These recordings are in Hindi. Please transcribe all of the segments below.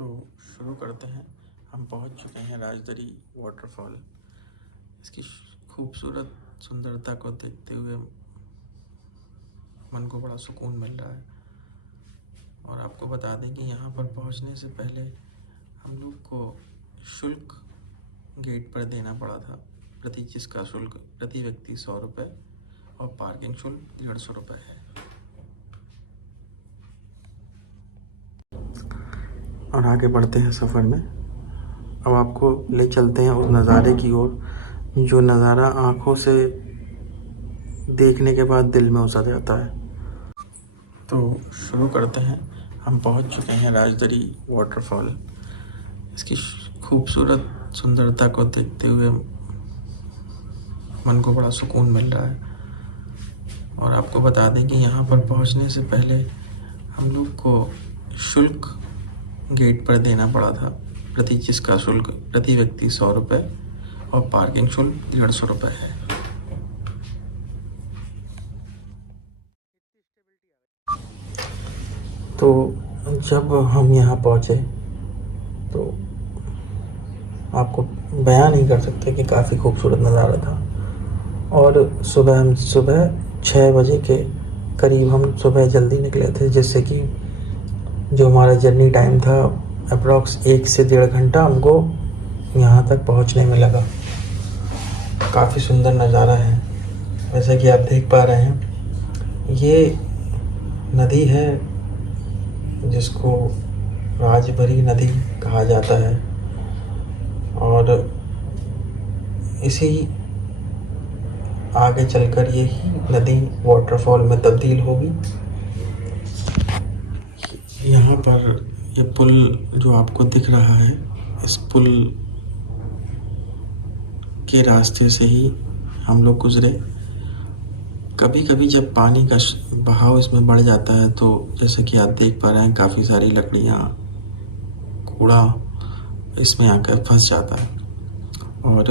तो शुरू करते हैं। हम पहुंच चुके हैं राजदरी वाटरफॉल। इसकी खूबसूरत सुंदरता को देखते हुए मन को बड़ा सुकून मिल रहा है। और आपको बता दें कि यहाँ पर पहुँचने से पहले हम लोग को शुल्क गेट पर देना पड़ा था। जिसका शुल्क प्रति व्यक्ति 100 रुपये और पार्किंग शुल्क 150 रुपये है। और आगे बढ़ते हैं सफ़र में। अब आपको ले चलते हैं उस नज़ारे की ओर जो नज़ारा आँखों से देखने के बाद दिल में उतर जाता है। तो शुरू करते हैं। हम पहुंच चुके हैं राजदरी वाटरफॉल। इसकी खूबसूरत सुंदरता को देखते हुए मन को बड़ा सुकून मिल रहा है। और आपको बता दें कि यहाँ पर पहुंचने से पहले हम लोग को शुल्क गेट पर देना पड़ा था। जिसका शुल्क प्रति व्यक्ति 100 रुपये और पार्किंग शुल्क 150 रुपये है। तो जब हम यहाँ पहुँचे तो आपको बयान नहीं कर सकते कि काफ़ी खूबसूरत नज़ारा था। और सुबह 6 बजे के करीब हम सुबह जल्दी निकले थे, जिससे कि जो हमारा जर्नी टाइम था अप्रॉक्स 1 से 1.5 घंटा हमको यहाँ तक पहुँचने में लगा। काफ़ी सुंदर नज़ारा है। जैसे कि आप देख पा रहे हैं, ये नदी है जिसको राजबरी नदी कहा जाता है। और इसी आगे चलकर यही नदी वाटरफॉल में तब्दील होगी। यहाँ पर ये पुल जो आपको दिख रहा है, इस पुल के रास्ते से ही हम लोग गुजरे। कभी कभी जब पानी का बहाव इसमें बढ़ जाता है तो जैसे कि आप देख पा रहे हैं, काफ़ी सारी लकड़ियाँ, कूड़ा इसमें आकर फंस जाता है। और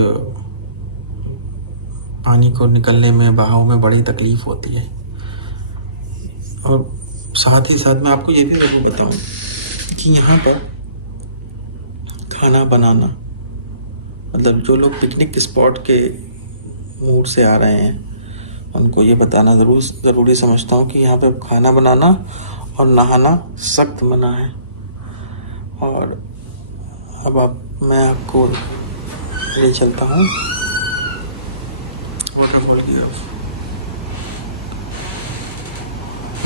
पानी को निकलने में, बहाव में बड़ी तकलीफ़ होती है। और साथ ही साथ मैं आपको ये भी ज़रूर बताऊं कि यहाँ पर खाना बनाना, मतलब जो लोग पिकनिक स्पॉट के मूड से आ रहे हैं उनको ये बताना ज़रूरी समझता हूँ कि यहाँ पे खाना बनाना और नहाना सख्त मना है। और अब मैं आपको ले चलता हूँ वाटरफॉल की तरफ।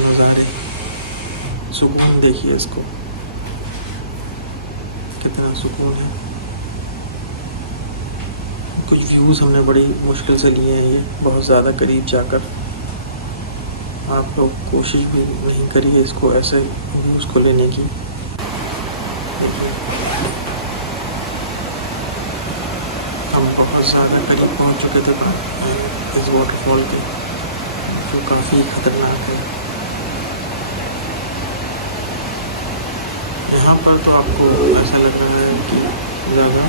नज़ारे, सुकून देखिए इसको, कितना सुकून है। कुछ व्यूज़ हमने बड़ी मुश्किल से लिए हैं, ये बहुत ज़्यादा करीब जाकर। आप लोग कोशिश भी नहीं करिए इसको ऐसे व्यूज़ को लेने की। हम बहुत ज़्यादा करीब पहुंच चुके थे इस वाटरफॉल के, जो काफ़ी खतरनाक है। यहाँ पर तो आपको ऐसा लग रहा है कि ज़्यादा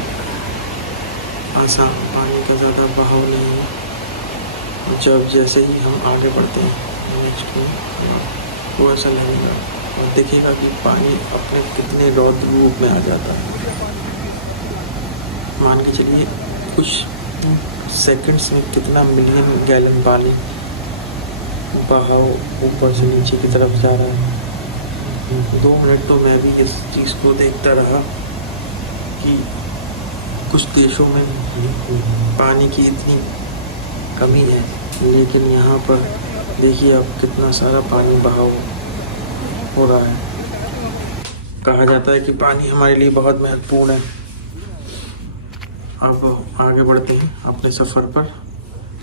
आसान, पानी का ज़्यादा बहाव नहीं है। जब जैसे ही हम आगे बढ़ते हैं नेक्स्ट में, तो ऐसा लगेगा और देखिएगा कि पानी अपने कितने रौद्र रूप में आ जाता है। मान के चलिए कुछ सेकंड्स में कितना मिलियन गैलन पानी बहाव ऊपर से नीचे की तरफ जा रहा है। 2 मिनट तो मैं भी इस चीज़ को देखता रहा कि कुछ देशों में पानी की इतनी कमी है, लेकिन यहाँ पर देखिए अब कितना सारा पानी बहाव हो रहा है। कहा जाता है कि पानी हमारे लिए बहुत महत्वपूर्ण है। अब आगे बढ़ते हैं अपने सफ़र पर,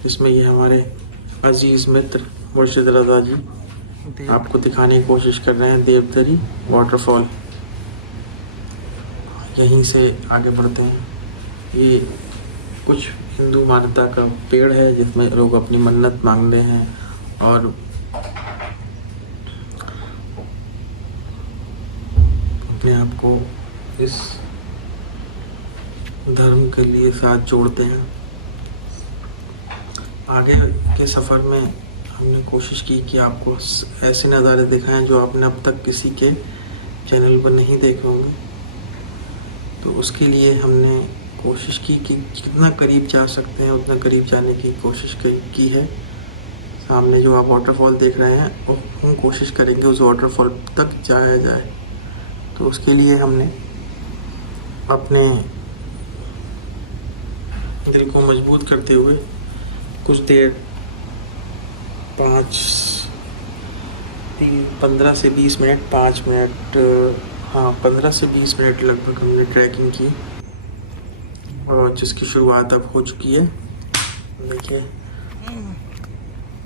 जिसमें ये हमारे अजीज़ मित्र मुर्शिद रज़ा जी आपको दिखाने की कोशिश कर रहे हैं देवदरी वाटरफॉल। यहीं से आगे बढ़ते हैं। ये कुछ हिंदू मान्यता का पेड़ है जिसमें लोग अपनी मन्नत मांगते हैं और अपने आप को इस धर्म के लिए साथ जोड़ते हैं। आगे के सफ़र में हमने कोशिश की कि आपको ऐसे नज़ारे दिखाएं जो आपने अब तक किसी के चैनल पर नहीं देखे होंगे। उसके लिए हमने कोशिश की कि जितना करीब जा सकते हैं उतना करीब जाने की कोशिश की है। सामने जो आप वाटरफॉल देख रहे हैं वो हम कोशिश करेंगे उस वाटरफॉल तक जाया जाए। तो उसके लिए हमने अपने दिल को मजबूत करते हुए कुछ देर 15 से 20 मिनट 5 मिनट हाँ 15 से 20 मिनट लगभग हमने ट्रैकिंग की, और जिसकी शुरुआत अब हो चुकी है। देखिए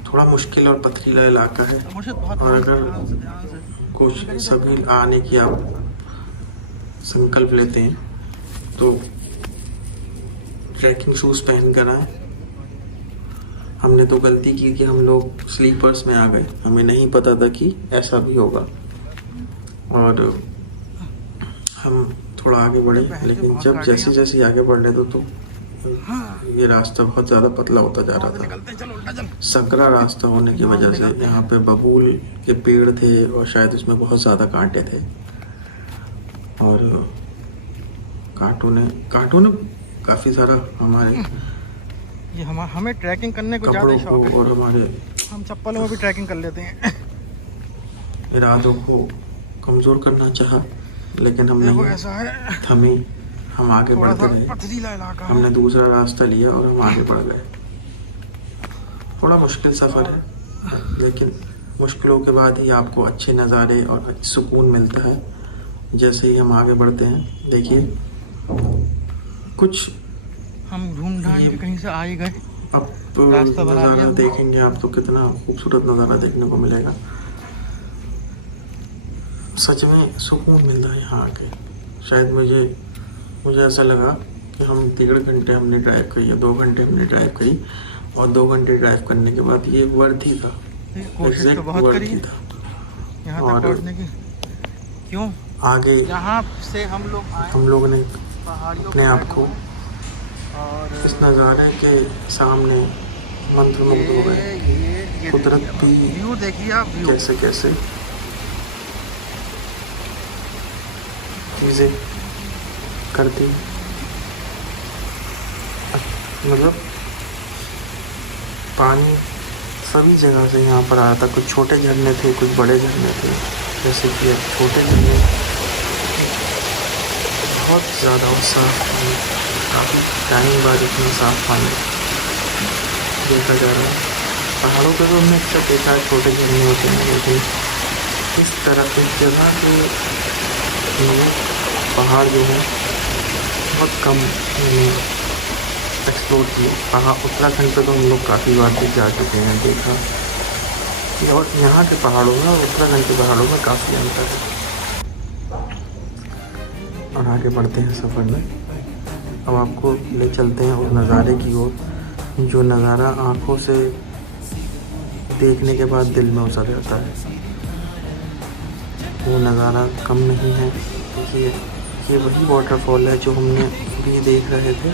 थोड़ा मुश्किल और पथरीला इलाका है, और अगर कोशिश सभी आने की आप संकल्प लेते हैं तो ट्रैकिंग शूज़ पहन कर आए। हमने तो गलती की कि हम लोग स्लीपर्स में आ गए, हमें नहीं पता था कि ऐसा भी होगा, और हम थोड़ा आगे बढ़े। लेकिन जब जैसे जैसे आगे बढ़ रहे थे तो ये रास्ता बहुत ज़्यादा पतला होता जा रहा था। सकरा रास्ता होने की वजह से यहाँ पे बबूल के पेड़ थे और शायद उसमें बहुत ज़्यादा कांटे थे, और कांटों ने काफ़ी सारा हमारे ये हमें ट्रैकिंग करने को ज़्यादा शौक है, और हमारे हम चप्पलों में भी ट्रैकिंग कर लेते हैं। इरादों को कमज़ोर करना चाहा, लेकिन हम नहीं ऐसा है, थमे, हम आगे बढ़ते रहे। पथरीला इलाका हमने दूसरा रास्ता लिया और हम आगे बढ़ गए। थोड़ा मुश्किल सफ़र है, लेकिन मुश्किलों के बाद ही आपको अच्छे नज़ारे और सुकून मिलता है। जैसे ही हम आगे बढ़ते हैं, देखिए कुछ हम घूम ढांड के कहीं से आ ही गए। अब नज़ारा देखेंगे आप तो कितना खूबसूरत नज़ारा देखने को मिलेगा। सच में सुकून मिलता है यहाँ आके। शायद मुझे ऐसा लगा कि हम 1.5 घंटे हमने ड्राइव करी या 2 घंटे हमने ड्राइव करी, और 2 घंटे ड्राइव करने के बाद ये वर्थ ही था, कोशिश तो बहुत करी था यहाँ तक पहुँचने की। क्यों आगे यहाँ से हम लोग ने अपने आप को और इस नज़ारे के सामने मंत्रमुग्ध हो गए। कुदरत भी व्यू देखिए आप, कैसे कैसे चीज़ें करती, मतलब पानी सभी जगह से यहाँ पर आया था। कुछ छोटे झरने थे, कुछ बड़े झरने थे। जैसे कि अब छोटे झरने बहुत ज़्यादा और साफ पानी, काफ़ी टाइम बाद इतना साफ पानी देखा जा रहा है। पहाड़ों पर तो हमने अक्सर देखा है छोटे झरने होते हैं, लेकिन इस तरह की जगह के पहाड़ जो हैं बहुत कम मैंने एक्सप्लोर किए। उत्तराखंड पे तो हम लोग काफ़ी बार भी जा चुके हैं, देखा, और यहाँ के पहाड़ों में और उत्तराखंड के पहाड़ों में काफ़ी अंतर है। और आगे बढ़ते हैं सफ़र में। अब आपको ले चलते हैं उस नज़ारे की ओर, जो नज़ारा आँखों से देखने के बाद दिल में उतर जाता है। वो नज़ारा कम नहीं है। देखिए ये वही वाटरफॉल है जो हमने अभी देख रहे थे।